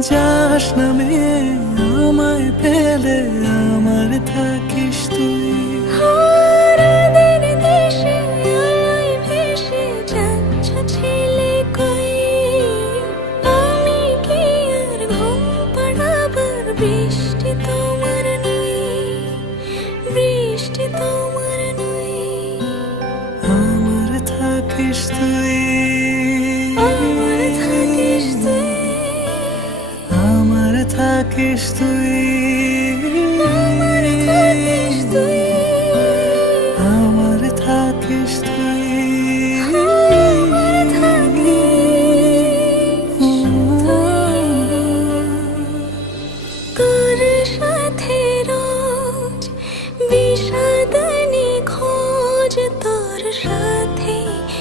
যাস নামে আমায় পেলে আমার থাকিস তুই। হারাদের দেশে আলোয় ভেসে যাচ্ছ ছেলে কই, আমি কি আর ঘুম পাড়াবার বৃষ্টি তোমার নই, বৃষ্টি তোমার নই। আমার থাকিস তুই, আমার থাকিস তুই, আমার থাকিস তুই।